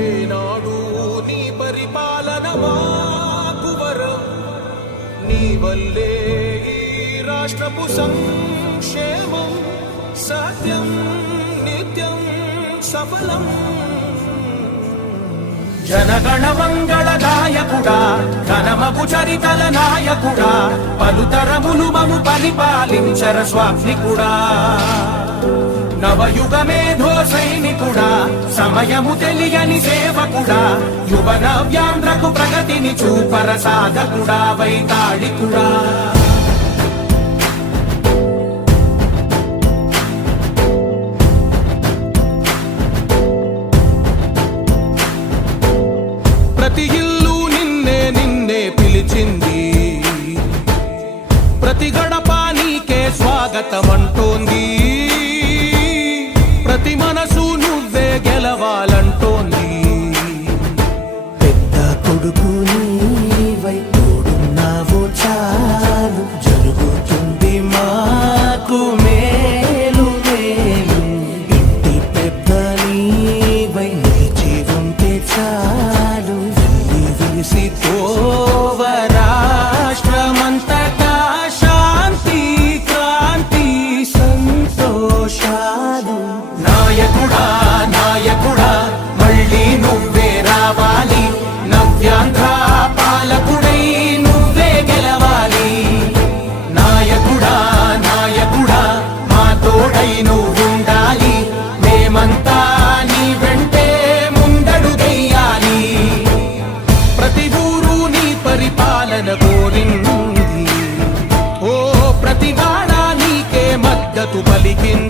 ఏనాడు నీ పరిపాలన మాకు వరం, నీ వల్లే ఈ రాష్ట్రపు సంక్షేమం సత్యం నిత్యం సఫలం. జనగణ మంగళ నాయకుడా, ఘనమగు చరితల నాయకుడా, పలుతరములు మము పరిపాలించర స్వామికుడా. నవయుగ మేధో సైనికుడా, సమయము తెలియని సేవకుడా, యువ నవ్యాంధ్రకు ప్రగతిని చూపర సాధకుడా, వైతాళికుడా. ప్రతి ఇల్లు నిన్నే నిన్నే పిలిచింది, ప్రతి గడప నీకే స్వాగతమంటోంది, ప్రతి మనసు నువ్వే గెలవాలంటోంది. పెద్ద కొడుకు నీవై తోడున్నావు చాలు, జరుగుతుంది మాకు మేలు మేలు. ఇంటి పెద్ద నీవై నిలిచి ఉంటే చాలు, వెళ్ళి విరిసి పోవ రాష్ట్రమంతటా శాంతి క్రాంతి సంతోషాలు. నాయకుడా నాయకుడా మళ్ళీ నువ్వే రావాలి, నవ్యాంధ్ర పాలకుడై నువ్వే గెలవాలి. నాయకుడా నాయకుడా మా తోడై నువ్వుండాలి, మేమంతా నీ వెంటే ముందడుగెయ్యాలి. ప్రతి ఊరు నీ పరిపాలన కోరింది, ఓ ప్రతి వాడ నీకే మద్దతు పలికింది.